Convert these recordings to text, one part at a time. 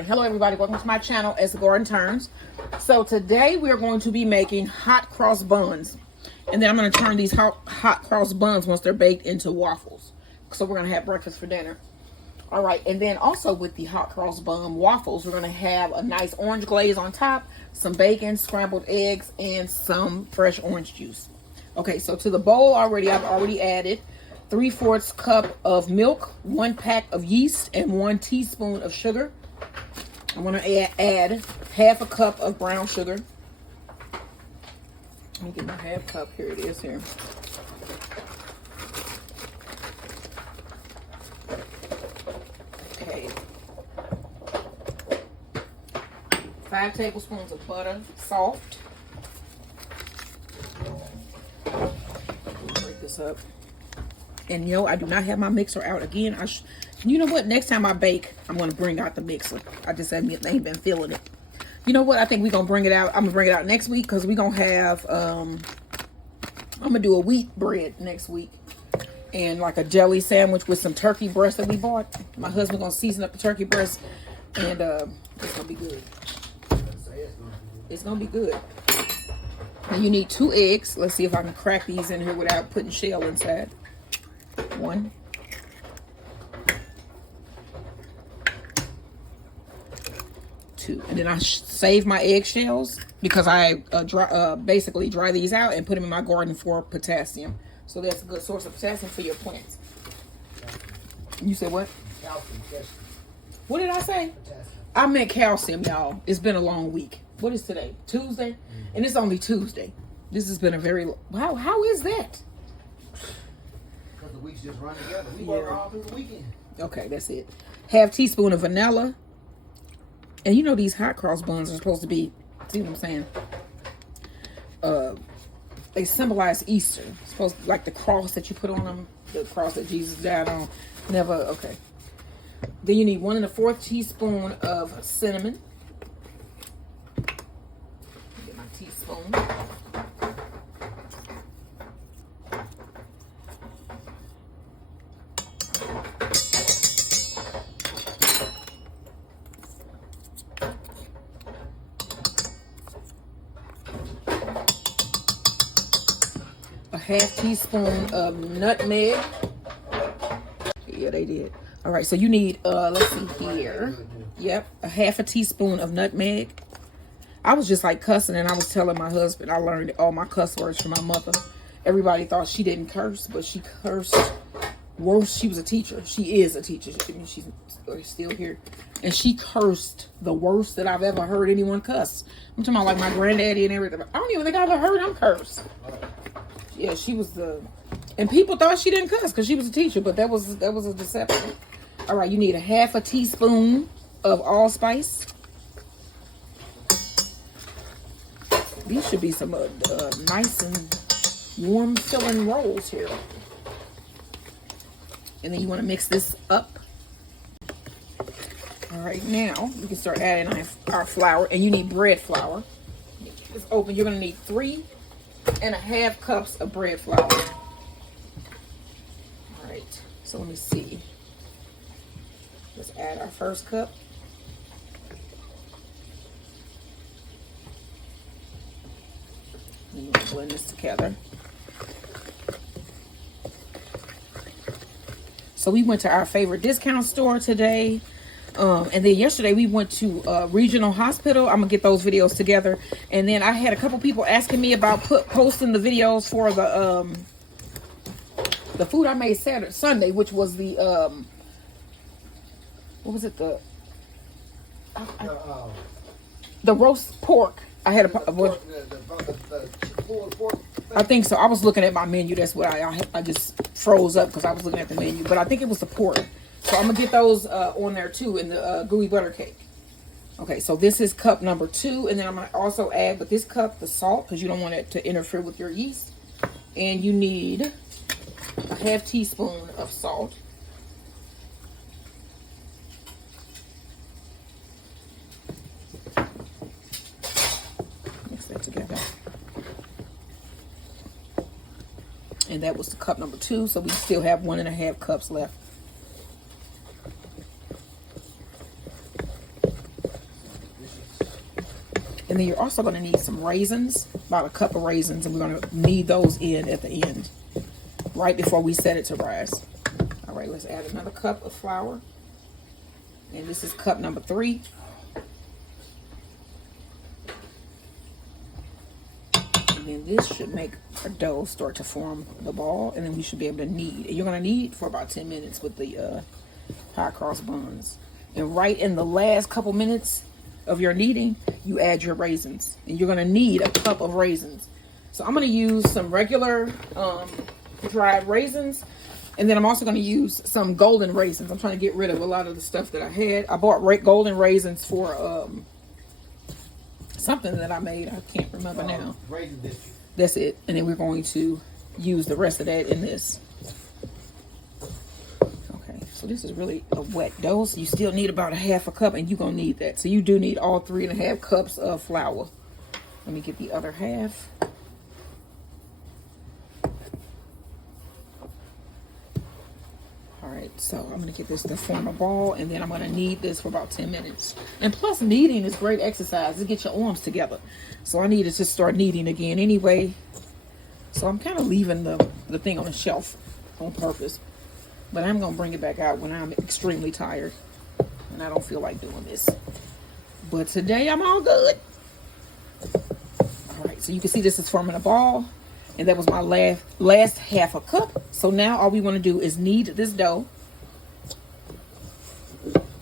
right, hello everybody, welcome to my channel as the garden turns. So today we are going to be making hot cross buns, and then I'm going to turn these hot cross buns once they're baked into waffles. So we're going to have breakfast for dinner. All right, and then also with the hot cross bun waffles, we're going to have a nice orange glaze on top, some bacon, scrambled eggs, and some fresh orange juice. Okay, so to the bowl I've already added 3/4 cup of milk, 1 pack of yeast, and 1 teaspoon of sugar. I'm going to add half a cup of brown sugar. Let me get my half cup. Here it is here. Okay. 5 tablespoons of butter, soft. Break this up. And yo, I do not have my mixer out again. You know what? Next time I bake, I'm going to bring out the mixer. I just ain't been feeling it. You know what? I think we're going to bring it out. I'm going to bring it out next week because we're going to have, I'm going to do a wheat bread next week. And like a jelly sandwich with some turkey breast that we bought. My husband's going to season up the turkey breast. And it's going to be good. It's going to be good. And you need 2 eggs. Let's see if I can crack these in here without putting shell inside. 1, 2, and then I save my eggshells because I basically dry these out and put them in my garden for potassium. So that's a good source of potassium for your plants. You said what? Calcium. What did I say? Potassium. I meant calcium, y'all. It's been a long week. What is today? Tuesday? And it's only Tuesday. This has been a very wow. How is that? The weeks just run together. We work all through the weekend. Okay, that's it. Half teaspoon of vanilla. And you know these hot cross buns are supposed to be, see what I'm saying? They symbolize Easter. It's supposed to be like the cross that you put on them, the cross that Jesus died on. Never, okay. Then you need 1 1/4 teaspoon of cinnamon. Get my teaspoon. A half teaspoon of nutmeg. Yeah, they did. All right, so you need, let's see here. Yep, a half a teaspoon of nutmeg. I was just like cussing, and I was telling my husband I learned all my cuss words from my mother. Everybody thought she didn't curse, but she cursed worse. She was a teacher. She is a teacher. I mean, she's still here. And she cursed the worst that I've ever heard anyone cuss. I'm talking about like my granddaddy and everything. I don't even think I've ever heard him curse. Yeah, she was and people thought she didn't cuss because she was a teacher, but that was a deception. All right, you need a half a teaspoon of allspice. These should be some nice and warm filling rolls here. And then you want to mix this up. All right, now we can start adding our flour, and you need bread flour. It's open. You're going to need 3 1/2 cups of bread flour. All right, so let me see. Let's add our first cup. And we'll blend this together. So we went to our favorite discount store today. And then yesterday we went to regional hospital. I'm gonna get those videos together. And then I had a couple people asking me about posting the videos for the food I made Sunday, which was the what was it, the roast pork. I had I think so. I was looking at my menu. That's what I just froze up because I was looking at the menu. But I think it was the pork. So I'm going to get those on there too in the gooey butter cake. Okay, so this is cup number 2. And then I'm going to also add with this cup the salt because you don't want it to interfere with your yeast. And you need a half teaspoon of salt. Mix that together. And that was the cup number 2. So we still have 1 1/2 cups left. And then you're also going to need some raisins, about a cup of raisins, and we're going to knead those in at the end, right before we set it to rise. All right, let's add another cup of flour. And this is cup number 3. And then this should make our dough start to form the ball, and then we should be able to knead. And you're going to knead for about 10 minutes with the hot cross buns. And right in the last couple minutes of your kneading, you add your raisins. And you're going to need a cup of raisins. So I'm going to use some regular dried raisins. And then I'm also going to use some golden raisins. I'm trying to get rid of a lot of the stuff that I had. I bought golden raisins for something that I made. I can't remember now. That's it. And then we're going to use the rest of that in this. Okay, so this is really a wet dough. So you still need about a half a cup, and you're going to need that. So you do need all 3.5 cups of flour. Let me get the other half. Alright, so I'm going to get this to form a ball, and then I'm going to knead this for about 10 minutes. And plus, kneading is great exercise. It gets your arms together. So I need to just start kneading again anyway. So I'm kind of leaving the thing on the shelf on purpose. But I'm going to bring it back out when I'm extremely tired and I don't feel like doing this. But today, I'm all good. Alright, so you can see this is forming a ball. And that was my last half a cup. So now all we want to do is knead this dough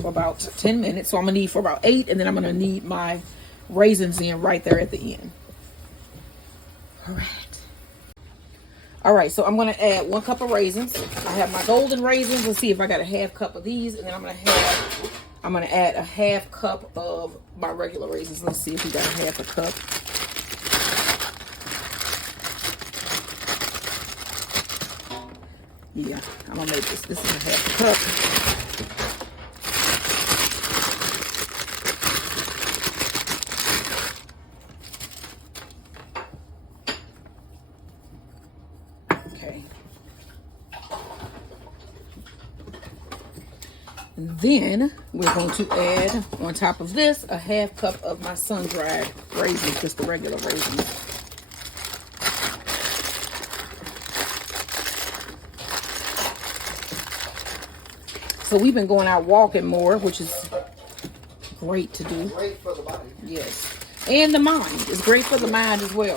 for about 10 minutes. So I'm going to knead for about 8. And then I'm going to knead my raisins in right there at the end. All right, so I'm going to add 1 cup of raisins. I have my golden raisins. Let's see if I got a half cup of these. And then I'm going to add a half cup of my regular raisins. Let's see if we got a half a cup. Yeah, I'm gonna make this. This is a half a cup. Okay. And then we're going to add on top of this a half cup of my sun-dried raisins, just the regular raisins. So we've been going out walking more, which is great to do. Great for the body. Yes. And the mind. It's great for the mind as well.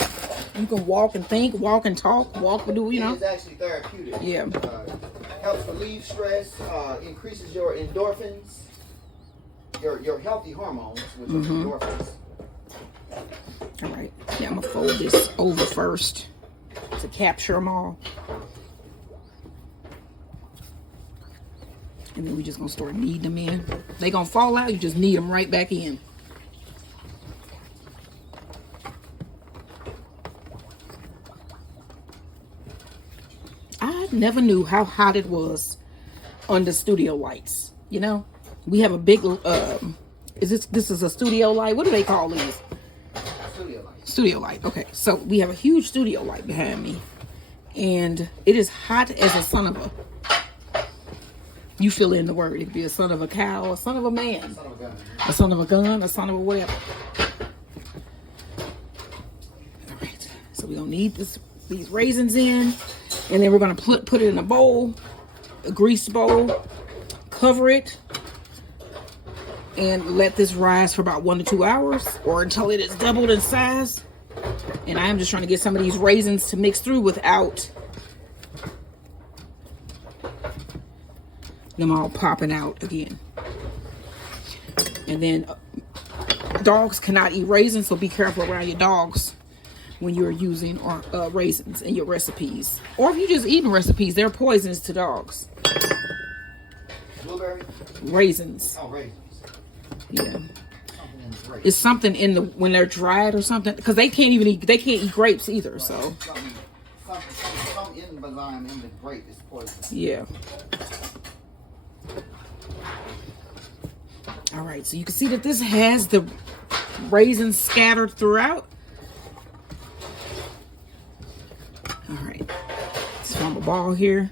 You can walk and think, walk and talk, walk and do, you know. It is actually therapeutic. Yeah. Helps relieve stress, increases your endorphins, your healthy hormones, which are endorphins. All right. Yeah, I'm going to fold this over first to capture them all. And then we're just going to start kneading them in. They're going to fall out. You just knead them right back in. I never knew how hot it was under studio lights. You know, we have a big, this is a studio light. What do they call these? Studio light. Studio light. Okay. So we have a huge studio light behind me. And it is hot as a son of a... You fill in the word. It could be a son of a cow, a son of a man, Son of a gun. a son of a gun, a son of a whatever. All right. So we're going to knead these raisins in. And then we're going to put it in a bowl, a greased bowl, cover it, and let this rise for about 1 to 2 hours or until it is doubled in size. And I am just trying to get some of these raisins to mix through without them all popping out again. And then dogs cannot eat raisins, so be careful around your dogs when you're using raisins in your recipes. Or if you're just eating recipes, they're poisons to dogs. Blueberry? Raisins. Oh, raisins. Yeah. Something in the grapes. It's something in the when they're dried or something, because they can't eat grapes either. Right. So Some enzyme in the grape is poison. yeah. All right, so you can see that this has the raisins scattered throughout. All right, let's form a ball here.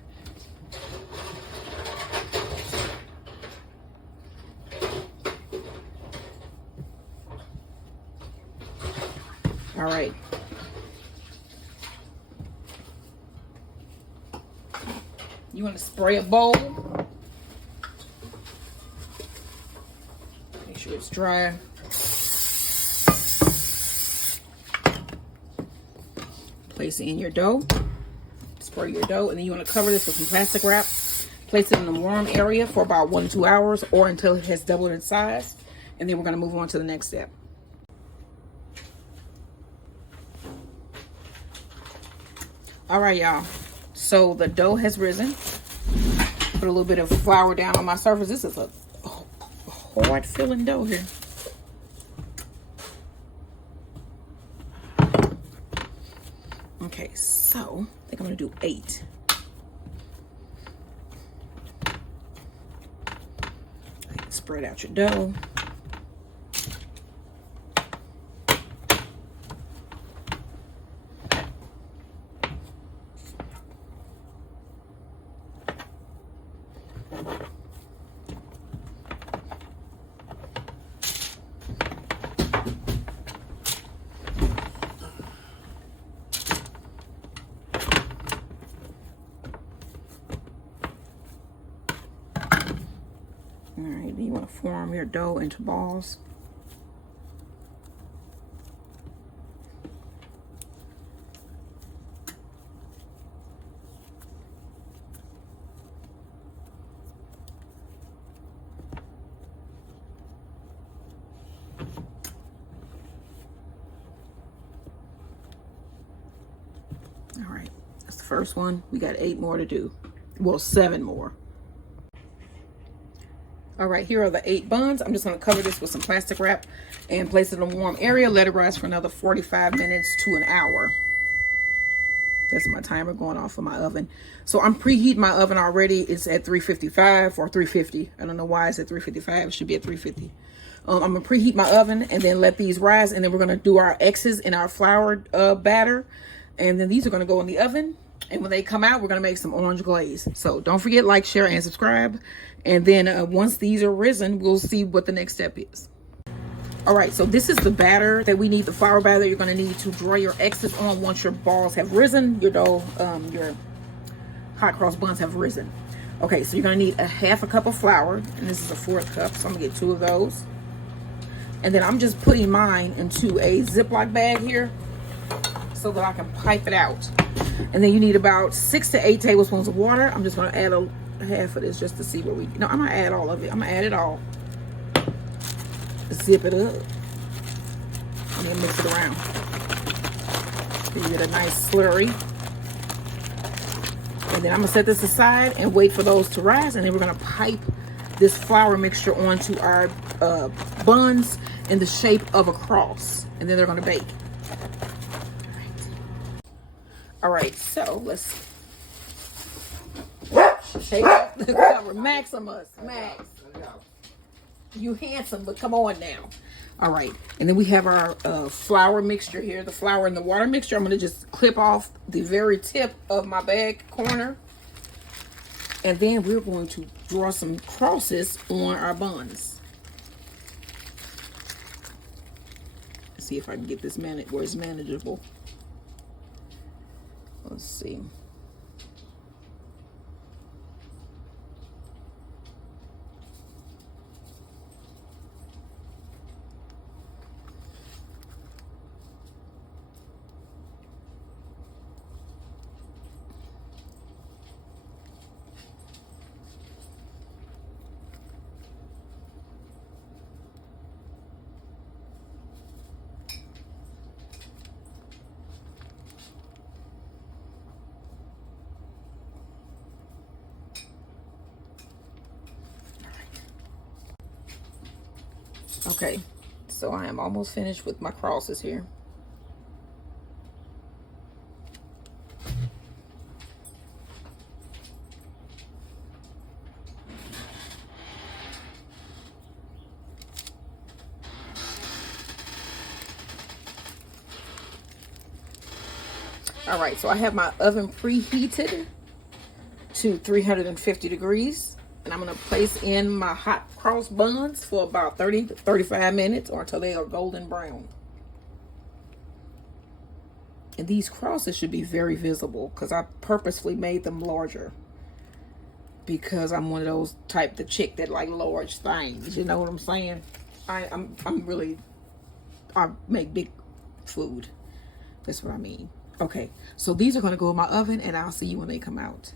All right. You want to spray a bowl. Make sure it's dry. Place it in your dough. Spray your dough, and then you want to cover this with some plastic wrap. Place it in a warm area for about 1 to 2 hours or until it has doubled in size. And then we're going to move on to the next step. All right, y'all. So the dough has risen. Put a little bit of flour down on my surface. This is a hard filling dough here. Okay, so I think I'm gonna do 8. Spread out your dough. All right, then you want to form your dough into balls. All right, that's the first one. We got 8 more to do. Well, 7 more. All right, here are the 8 buns. I'm just gonna cover this with some plastic wrap and place it in a warm area. Let it rise for another 45 minutes to an hour. That's my timer going off of my oven. So I'm preheating my oven already. It's at 355 or 350. I don't know why it's at 355. It should be at 350. I'm gonna preheat my oven and then let these rise. And then we're gonna do our X's in our floured batter. And then these are gonna go in the oven. And when they come out, we're gonna make some orange glaze. So don't forget, like, share, and subscribe. And then once these are risen, we'll see what the next step is. All right, so this is the batter that we need, the flour batter you're gonna need to draw your X's on once your balls have risen, your dough, your hot cross buns have risen. Okay, so you're gonna need a half a cup of flour, and this is a 1/4 cup, so I'm gonna get 2 of those. And then I'm just putting mine into a Ziploc bag here so that I can pipe it out. And then you need about 6 to 8 tablespoons of water. I'm just gonna add a half of this just to see what we, no, I'm gonna add all of it. I'm gonna add it all. Zip it up. I'm gonna mix it around. So you get a nice slurry. And then I'm gonna set this aside and wait for those to rise. And then we're gonna pipe this flour mixture onto our buns in the shape of a cross. And then they're gonna bake. All right, so let's shake up the cover. Maximus, Max. You handsome, but come on now. All right, and then we have our flour mixture here, the flour and the water mixture. I'm gonna just clip off the very tip of my bag corner. And then we're going to draw some crosses on our buns. Let's see if I can get this where it's manageable. Let's see. Okay, so I am almost finished with my crosses here. All right, so I have my oven preheated to 350 degrees. And I'm going to place in my hot cross buns for about 30 to 35 minutes or until they are golden brown. And these crosses should be very visible because I purposefully made them larger. Because I'm one of those type, the chick that like large things. You know what I'm saying? I'm really, I make big food. That's what I mean. Okay, so these are gonna go in my oven and I'll see you when they come out.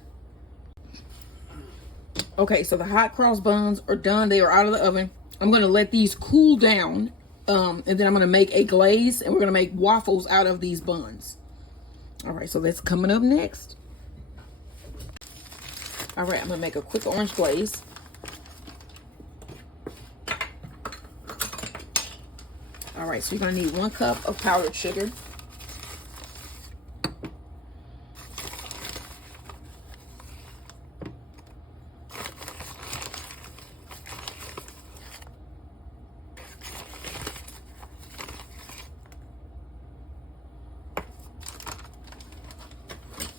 Okay, so the hot cross buns are done. They are out of the oven. I'm gonna let these cool down, and then I'm gonna make a glaze, and we're gonna make waffles out of these buns. All right, so that's coming up next. All right, I'm gonna make a quick orange glaze. All right, so you're gonna need 1 cup of powdered sugar.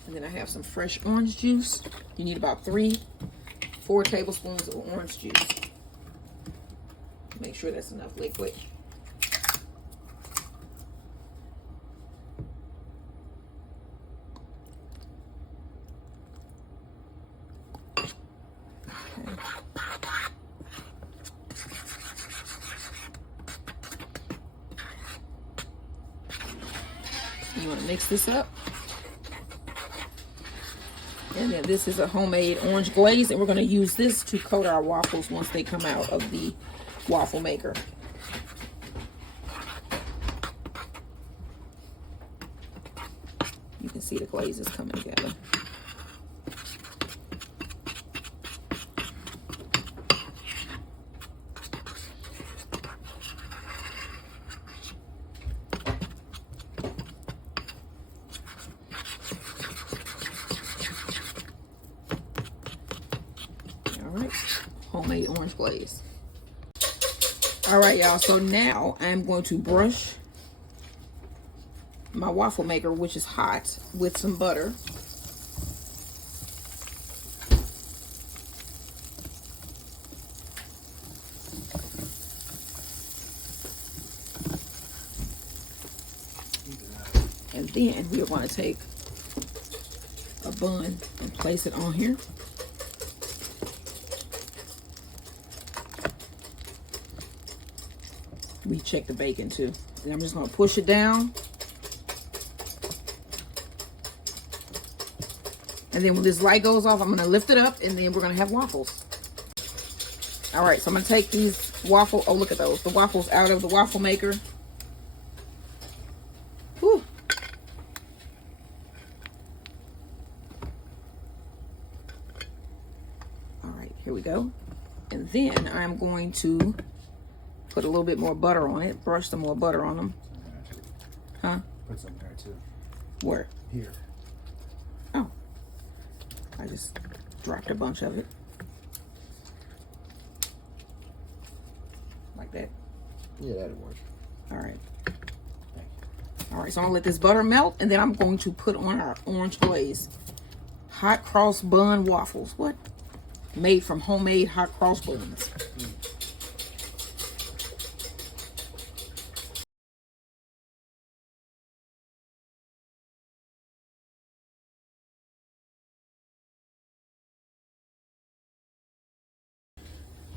And then I have some fresh orange juice. You need about 3-4 tablespoons of orange juice. Make sure that's enough liquid. You want to mix this up. And then this is a homemade orange glaze, and we're going to use this to coat our waffles once they come out of the waffle maker. You can see the glaze is coming together. Homemade orange glaze. All right, y'all, so now I'm going to brush my waffle maker, which is hot, with some butter. And then we're going to take a bun and place it on here. We check the bacon too. And I'm just gonna push it down. And then when this light goes off, I'm gonna lift it up and then we're gonna have waffles. All right, so I'm gonna take these waffle, oh look at those, the waffles out of the waffle maker. Whew. All right, here we go. And then I'm going to put a little bit more butter on it. Brush some more butter on them. Huh? Put some there too. Where? Here. Oh. I just dropped a bunch of it. Like that. Yeah, that'll work. All right. All right, so I'm gonna let this butter melt, and then I'm going to put on our orange glaze. Hot cross bun waffles. What? Made from homemade hot cross buns.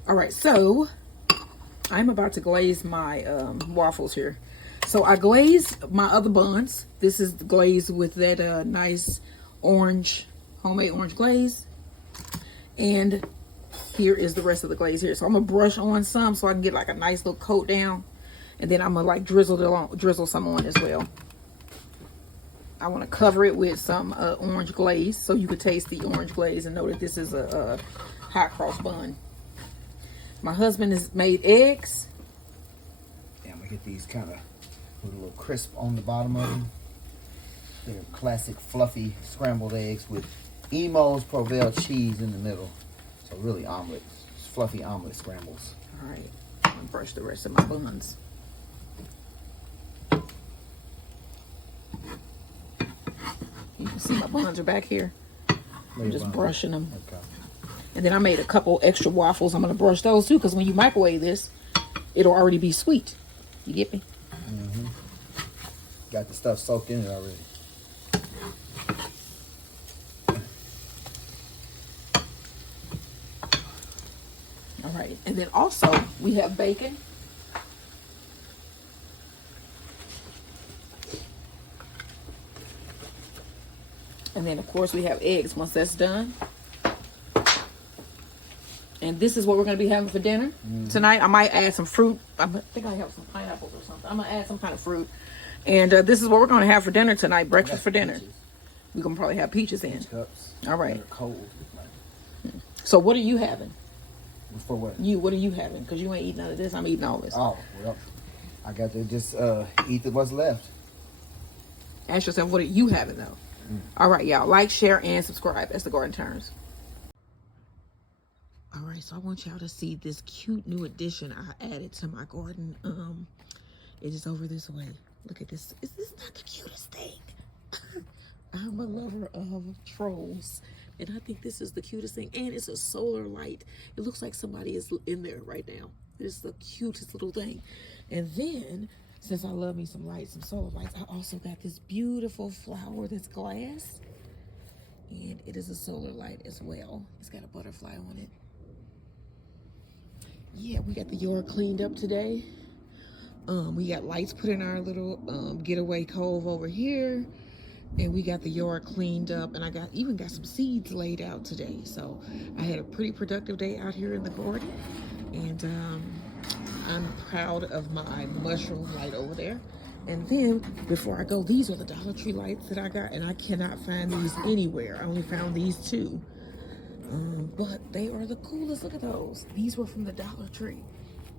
All right, so I'm about to glaze my waffles here. So I glazed my other buns. This is the glaze with that nice orange, homemade orange glaze. And here is the rest of the glaze here. So I'm gonna brush on some so I can get like a nice little coat down. And then I'm gonna like drizzle some on as well. I wanna cover it with some orange glaze so you could taste the orange glaze and know that this is a hot cross bun. My husband has made eggs. Yeah, I'm gonna get these kind of with a little crisp on the bottom of them. They're classic fluffy scrambled eggs with Emo's Provel cheese in the middle. So really omelets, fluffy omelet scrambles. All right, I'm gonna brush the rest of my buns. You can see my buns are back here. I'm just brushing them. Okay. And then I made a couple extra waffles. I'm gonna brush those too, because when you microwave this, it'll already be sweet. You get me? Mm-hmm. Got the stuff soaked in it already. right, and then also we have bacon. And then of course we have eggs once that's done. And this is what we're going to be having for dinner tonight. I might add some fruit. I think I have some pineapples or something. I'm going to add some kind of fruit. And this is what we're going to have for dinner tonight. Breakfast for dinner. Peaches. We're going to probably have peaches in. Peach cups. All right. They're cold. So what are you having? For what? What are you having? Because you ain't eating none of this. I'm eating all this. Oh, well, I got to just eat what's left. Ask yourself, what are you having though? All right, y'all. Like, share, and subscribe as the garden turns. All right, so I want y'all to see this cute new addition I added to my garden. It is over this way. Look at this. Is this not the cutest thing? I'm a lover of trolls, and I think this is the cutest thing. And it's a solar light. It looks like somebody is in there right now. It's the cutest little thing. And then, since I love me some lights, some solar lights, I also got this beautiful flower that's glass. And it is a solar light as well. It's got a butterfly on it. Yeah, we got the yard cleaned up today. We got lights put in our little getaway cove over here. And we got the yard cleaned up, and I even got some seeds laid out today. So I had a pretty productive day out here in the garden, and I'm proud of my mushroom light over there. And then before I go, these are the Dollar Tree lights that I got, and I cannot find these anywhere. I only found these two, but they are the coolest. Look at those. These were from the Dollar Tree.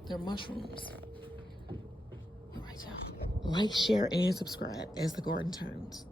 They're mushrooms. All right, y'all. Like, share, and subscribe as the garden turns.